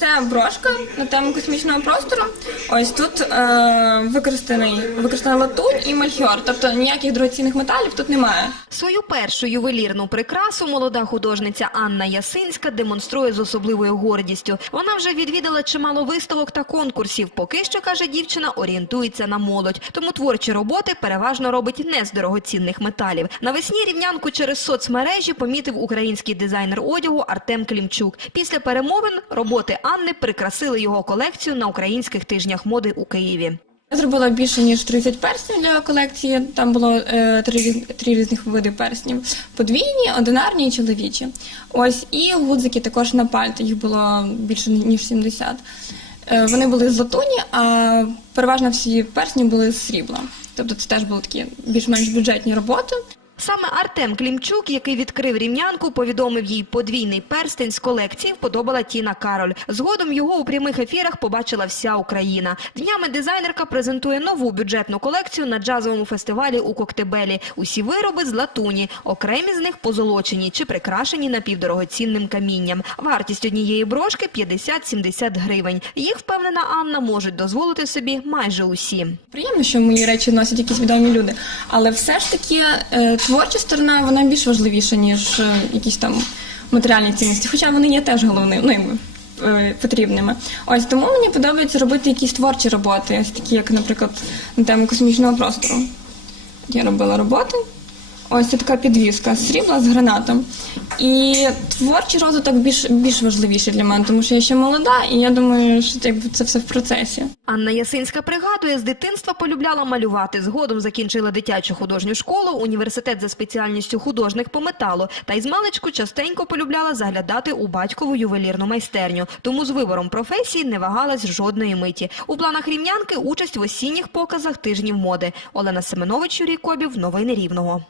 Це брошка на тему космічного простору. Ось тут е, використаний використана латунь і мальхіор, тобто ніяких дорогоцінних металів тут немає. Свою першу ювелірну прикрасу молода художниця Анна Ясинська демонструє з особливою гордістю. Вона вже відвідала чимало виставок та конкурсів. Поки що каже дівчина, орієнтується на молодь. Тому творчі роботи переважно робить не з дорогоцінних металів. Навесні рівнянку через соцмережі помітив український дизайнер одягу Артем Клімчук. Після перемовин роботи Анни прикрасили його колекцію на українських тижнях моди у Києві. Я зробила більше ніж 30 перснів для колекції. Там було е, три, три різних види перснів: подвійні, одинарні і чоловічі. Ось і гудзики також на пальто. Їх було більше ніж 70. Е, вони були з латуні, а переважно всі персні були з срібла. Тобто це теж були такі більш-менш бюджетні роботи. Саме Артем Клімчук, який відкрив рівнянку, повідомив їй подвійний перстень з колекції вподобала Тіна Кароль. Згодом його у прямих ефірах побачила вся Україна. Днями дизайнерка презентує нову бюджетну колекцію на джазовому фестивалі у Коктебелі. Усі вироби з латуні, окремі з них позолочені чи прикрашені напівдорогоцінним камінням. Вартість однієї брошки 50-70 гривень. Їх, впевнена Анна, можуть дозволити собі майже усі. Приємно, що мої речі носять якісь відомі люди, але все ж таки е, творча сторона вона більш важливіша, ніж е, якісь там матеріальні цінності. Хоча вони є теж головними, ну е, потрібними. Ось тому мені подобається робити якісь творчі роботи, ось такі, як, наприклад, на тему космічного простору. Я робила роботи. Ось така підвіска з срібла з гранатом. І творчий розвиток більш, більш важливіший для мене, тому що я ще молода, і я думаю, що якби, це все в процесі. Анна Ясинська пригадує, з дитинства полюбляла малювати. Згодом закінчила дитячу художню школу, університет за спеціальністю художник по металу. Та й з маличку частенько полюбляла заглядати у батькову ювелірну майстерню. Тому з вибором професії не вагалась жодної миті. У планах рівнянки участь в осінніх показах тижнів моди. Олена Семенович, Юрій Кобів. Новини Рівного.